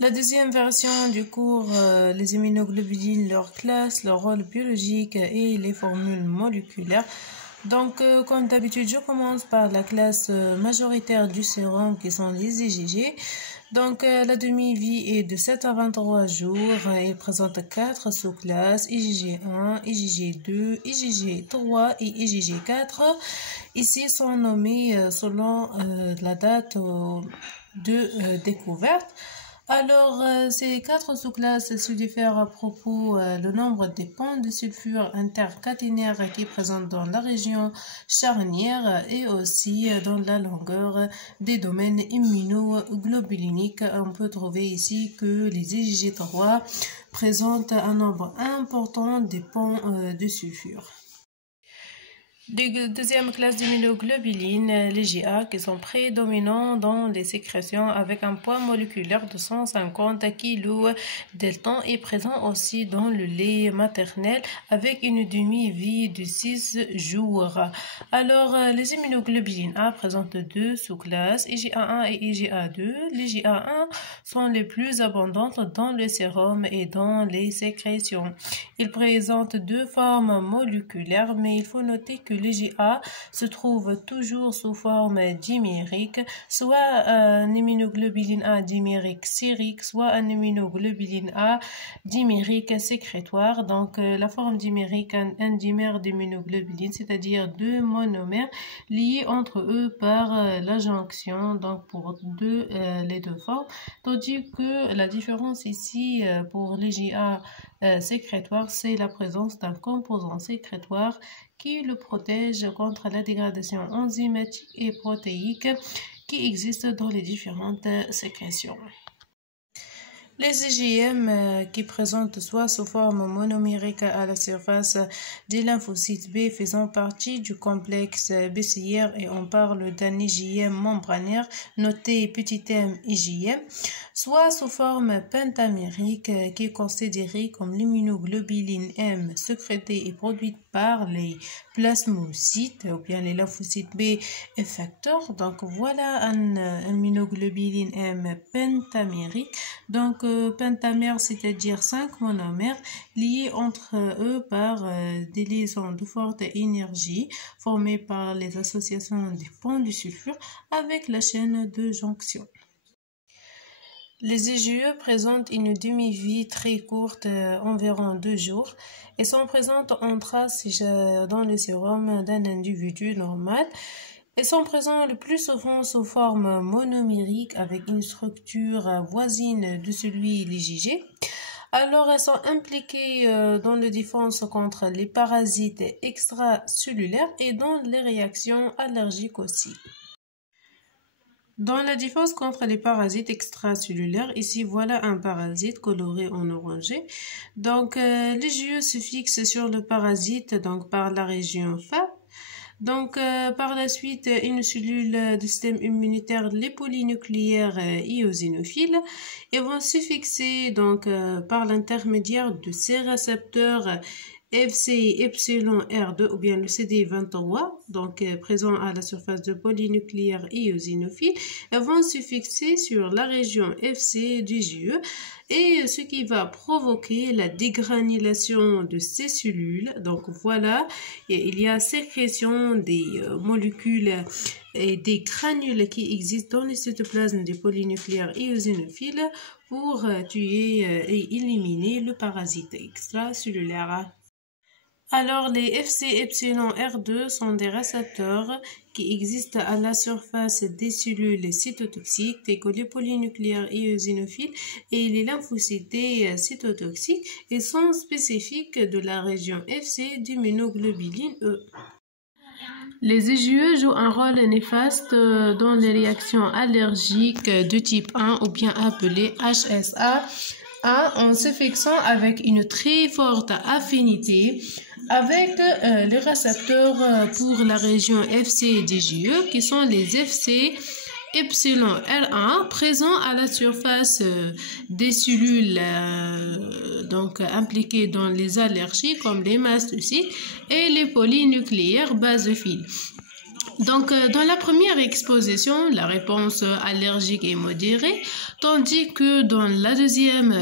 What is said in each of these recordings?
La deuxième version du cours, les immunoglobulines, leur classe, leur rôle biologique et les formules moléculaires. Donc, comme d'habitude, je commence par la classe majoritaire du sérum qui sont les IgG. Donc, la demi-vie est de 7 à 23 jours. Il présente 4 sous-classes, IgG1, IgG2, IgG3 et IgG4. Ici sont nommés selon la date de découverte. Alors, ces 4 sous-classes se diffèrent à propos le nombre des ponts de sulfure intercaténaires qui présentent dans la région charnière et aussi dans la longueur des domaines immunoglobuliniques. On peut trouver ici que les IgG3 présentent un nombre important des ponts de sulfure. Deuxième classe d'immunoglobulines, les GA, qui sont prédominants dans les sécrétions avec un poids moléculaire de 150 kg delta est présent aussi dans le lait maternel avec une demi-vie de 6 jours. Alors, les immunoglobulines A présentent deux sous-classes, IgA1 et IgA2. Les IgA1 sont les plus abondantes dans le sérum et dans les sécrétions. Ils présentent deux formes moléculaires, mais il faut noter que l'IgA se trouve toujours sous forme dimérique, soit un immunoglobuline A dimérique sérique, soit un immunoglobuline A dimérique sécrétoire. Donc, la forme dimérique, un dimère d'immunoglobuline, c'est-à-dire deux monomères liés entre eux par la jonction, donc pour les deux formes, tandis que la différence ici pour l'IgA sécrétoire, c'est la présence d'un composant sécrétoire qui le protège contre la dégradation enzymatique et protéique qui existe dans les différentes sécrétions. Les IgM qui présentent soit sous forme monomérique à la surface des lymphocytes B faisant partie du complexe BCR et on parle d'un IgM membranaire noté petit m IgM, soit sous forme pentamérique qui est considérée comme l'immunoglobuline M sécrétée et produite par les plasmocytes ou bien les lymphocytes B effecteurs. Donc voilà un immunoglobuline M pentamérique. Donc pentamère, c'est-à-dire 5 monomères liés entre eux par des liaisons de forte énergie formées par les associations des ponts du sulfure avec la chaîne de jonction. Les IgE présentent une demi-vie très courte, environ 2 jours, et sont présentes en traces dans le sérum d'un individu normal. Elles sont présentes le plus souvent sous forme monomérique avec une structure voisine de celui de l'IgG. Alors, elles sont impliquées dans la défense contre les parasites extracellulaires et dans les réactions allergiques aussi. Dans la défense contre les parasites extracellulaires, ici voilà un parasite coloré en orangé. Donc, l'IgE se fixe sur le parasite donc par la région FAP. Donc, par la suite, une cellule du système immunitaire, les polynucléaires eosinophiles, et vont se fixer donc par l'intermédiaire de ces récepteurs FcεR2 ou bien le CD23, donc présent à la surface de polynucléaires eosinophiles, elles vont se fixer sur la région Fc du IgE et ce qui va provoquer la dégranulation de ces cellules. Donc voilà, il y a sécrétion des molécules et des granules qui existent dans le cytoplasme des polynucléaires eosinophiles pour tuer et éliminer le parasite extracellulaire. Alors, les FcεR2 sont des récepteurs qui existent à la surface des cellules cytotoxiques, telles que les polynucléaires eosinophiles et les lymphocytes cytotoxiques, et sont spécifiques de la région Fc d'immunoglobuline E. Les IgE jouent un rôle néfaste dans les réactions allergiques de type 1 ou bien appelées HSA. En se fixant avec une très forte affinité avec les récepteurs pour la région Fc d'IgE qui sont les FcεR1 présents à la surface des cellules donc impliquées dans les allergies comme les mastocytes et les polynucléaires basophiles. Donc, dans la première exposition, la réponse allergique est modérée, tandis que dans la deuxième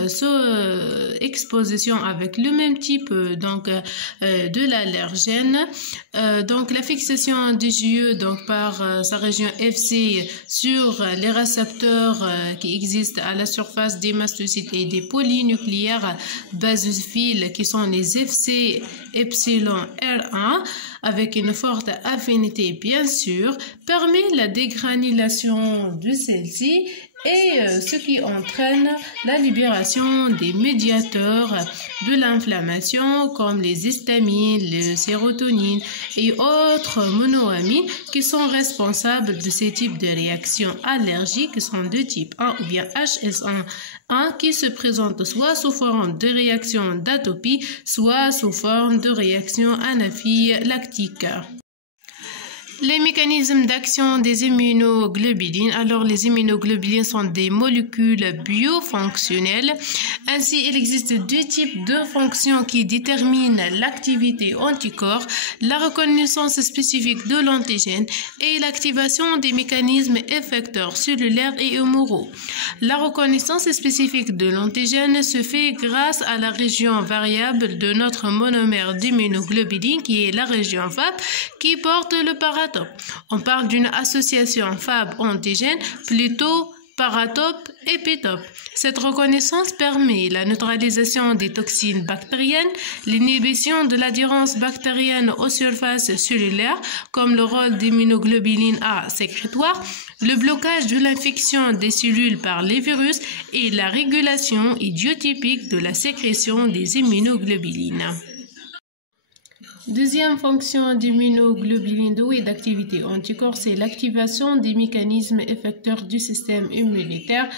exposition avec le même type de l'allergène, donc la fixation des JE par sa région FC sur les récepteurs qui existent à la surface des mastocytes et des polynucléaires basophiles qui sont les FC epsilon R1 avec une forte affinité bien sûr, permet la dégranulation de celle-ci et ce qui entraîne la libération des médiateurs de l'inflammation comme les histamines, le sérotonine et autres monoamines qui sont responsables de ces types de réactions allergiques qui sont de type 1 ou bien HSN1 qui se présentent soit sous forme de réaction d'atopie, soit sous forme de réaction anaphylactique. Les mécanismes d'action des immunoglobulines. Alors, les immunoglobulines sont des molécules biofonctionnelles. Ainsi, il existe deux types de fonctions qui déterminent l'activité anticorps, la reconnaissance spécifique de l'antigène et l'activation des mécanismes effecteurs cellulaires et humoraux. La reconnaissance spécifique de l'antigène se fait grâce à la région variable de notre monomère d'immunoglobuline qui est la région FAB qui porte le paratope. On parle d'une association FAB-antigène plutôt paratope-épitope. Cette reconnaissance permet la neutralisation des toxines bactériennes, l'inhibition de l'adhérence bactérienne aux surfaces cellulaires, comme le rôle d'immunoglobulines A sécrétoire, le blocage de l'infection des cellules par les virus et la régulation idiotypique de la sécrétion des immunoglobulines. Deuxième fonction d'immunoglobuline et d'activité anticorps, c'est l'activation des mécanismes effecteurs du système immunitaire.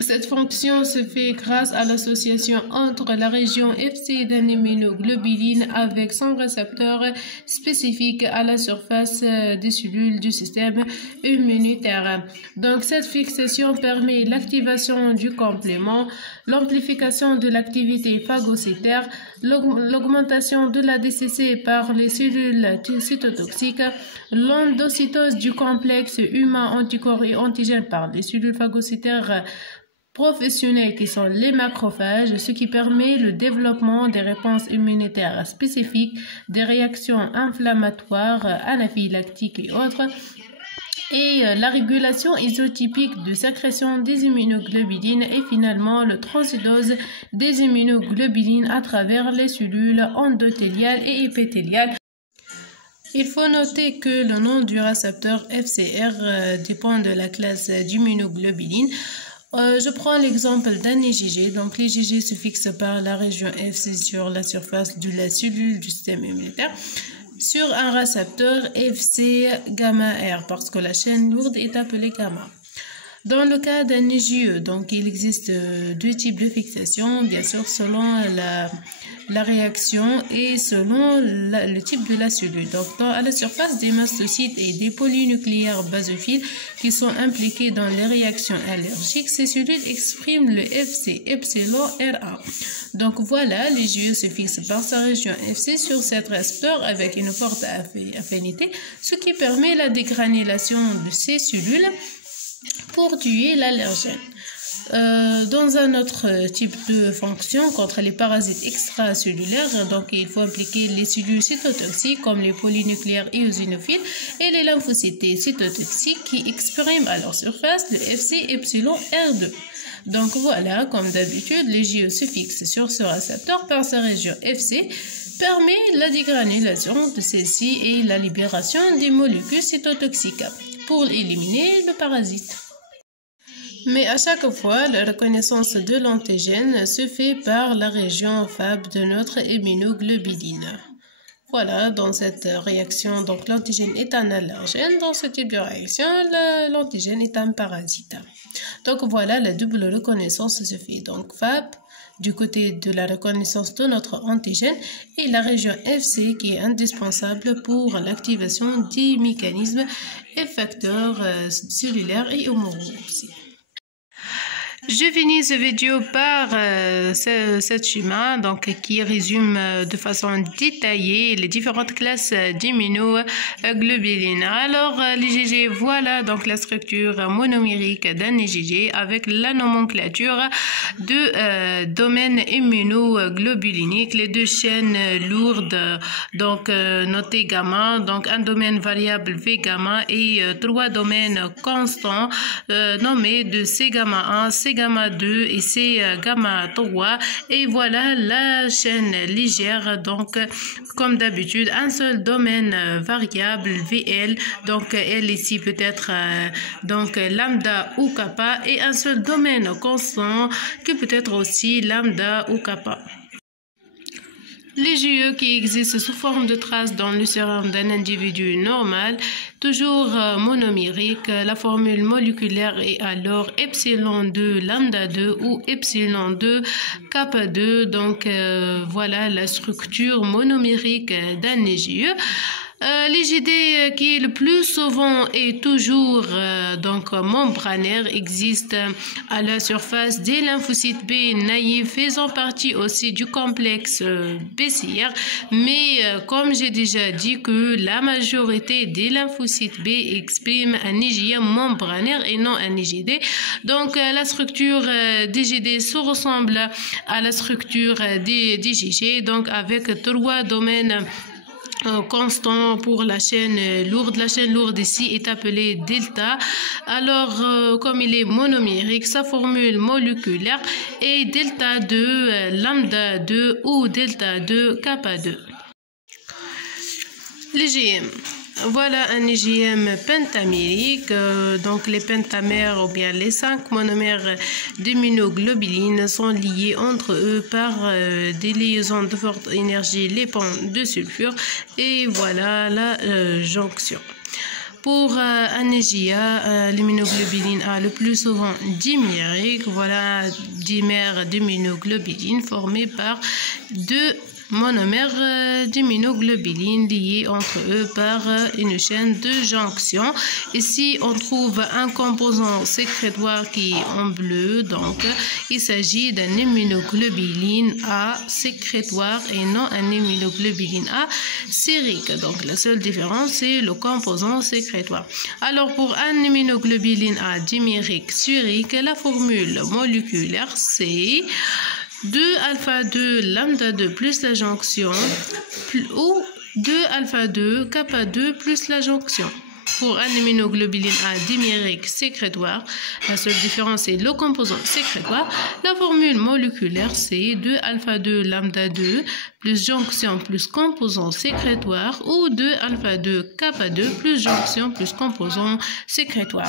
Cette fonction se fait grâce à l'association entre la région FC d'un immunoglobuline avec son récepteur spécifique à la surface des cellules du système immunitaire. Donc, cette fixation permet l'activation du complément, l'amplification de l'activité phagocytaire, l'augmentation de la DCC par les cellules cytotoxiques, l'endocytose du complexe humain anticorps et antigène par les cellules phagocytaires professionnels qui sont les macrophages, ce qui permet le développement des réponses immunitaires spécifiques, des réactions inflammatoires, anaphylactiques et autres, et la régulation isotypique de sécrétion des immunoglobulines et finalement le transidose des immunoglobulines à travers les cellules endothéliales et épithéliales. Il faut noter que le nom du récepteur FCR dépend de la classe d'immunoglobulines. Je prends l'exemple d'un IgG. Donc, l'IgG se fixe par la région FC sur la surface de la cellule du système immunitaire sur un récepteur FC gamma R parce que la chaîne lourde est appelée gamma. Dans le cas d'un IgE, donc il existe deux types de fixation, bien sûr selon la réaction et selon le type de la cellule. Donc à la surface des mastocytes et des polynucléaires basophiles qui sont impliqués dans les réactions allergiques, ces cellules expriment le FC epsilon R1. Donc voilà, l'IgE se fixe par sa région FC sur cet récepteur avec une forte affinité, ce qui permet la dégranulation de ces cellules pour tuer l'allergène. Dans un autre type de fonction contre les parasites extracellulaires, donc il faut impliquer les cellules cytotoxiques comme les polynucléaires éosinophiles et les lymphocytes cytotoxiques qui expriment à leur surface le FC epsilon R2. Donc voilà, comme d'habitude, l'IgE se fixe sur ce récepteur par sa région FC, permet la dégranulation de celle-ci et la libération des molécules cytotoxiques pour éliminer le parasite. Mais à chaque fois, la reconnaissance de l'antigène se fait par la région FAB de notre immunoglobuline. Voilà, dans cette réaction, donc l'antigène est un allergène. Dans ce type de réaction, l'antigène est un parasite. Donc voilà, la double reconnaissance se fait. Donc FAB du côté de la reconnaissance de notre antigène et la région FC qui est indispensable pour l'activation des mécanismes effecteurs cellulaires et humoraux aussi. Je finis ce vidéo par cette schéma donc, qui résume de façon détaillée les différentes classes d'immunoglobulines. Alors, l'IgG, voilà donc la structure monomérique d'un IgG avec la nomenclature de domaines immunoglobuliniques, les deux chaînes lourdes, donc notées gamma, donc un domaine variable V gamma et trois domaines constants nommés de C gamma 1, C gamma 2 et C gamma 3. Et voilà la chaîne légère, donc comme d'habitude un seul domaine variable VL, donc L ici peut être donc lambda ou kappa, et un seul domaine constant qui peut être aussi lambda ou kappa. Les GE qui existent sous forme de traces dans le sérum d'un individu normal, toujours monomérique, la formule moléculaire est alors epsilon 2 lambda 2 ou epsilon 2 kappa 2. Donc voilà la structure monomérique d'un IgE. L'IgD qui est le plus souvent et toujours donc membranaire existe à la surface des lymphocytes B naïfs, faisant partie aussi du complexe BCR, mais comme j'ai déjà dit que la majorité des lymphocytes B expriment un IgM membranaire et non un IgD. Donc la structure d'IgD se ressemble à la structure d'IgG, donc avec trois domaines constant pour la chaîne lourde. La chaîne lourde ici est appelée delta. Alors, comme il est monomérique, sa formule moléculaire est delta 2 lambda 2 ou delta 2 kappa 2. L'IgM. Voilà un IgM pentamérique, donc les pentamères ou bien les 5 monomères d'immunoglobulines sont liés entre eux par des liaisons de forte énergie, les ponts de sulfure, et voilà la jonction. Pour un IgA, l'immunoglobuline A le plus souvent dimérique, voilà dimère d'immunoglobulines formés par deux monomères d'immunoglobulines liés entre eux par une chaîne de jonction. Ici, on trouve un composant sécrétoire qui est en bleu, donc il s'agit d'un immunoglobuline A sécrétoire et non un immunoglobuline A sérique. Donc la seule différence, c'est le composant sécrétoire. Alors pour un immunoglobuline A dimérique sérique, la formule moléculaire c'est 2 alpha 2 lambda 2 plus la jonction ou 2 alpha 2 kappa 2 plus la jonction. Pour un immunoglobuline A dimérique sécrétoire, la seule différence est le composant sécrétoire. La formule moléculaire c'est 2 alpha 2 lambda 2 plus jonction plus composant sécrétoire ou 2 alpha 2 kappa 2 plus jonction plus composant sécrétoire.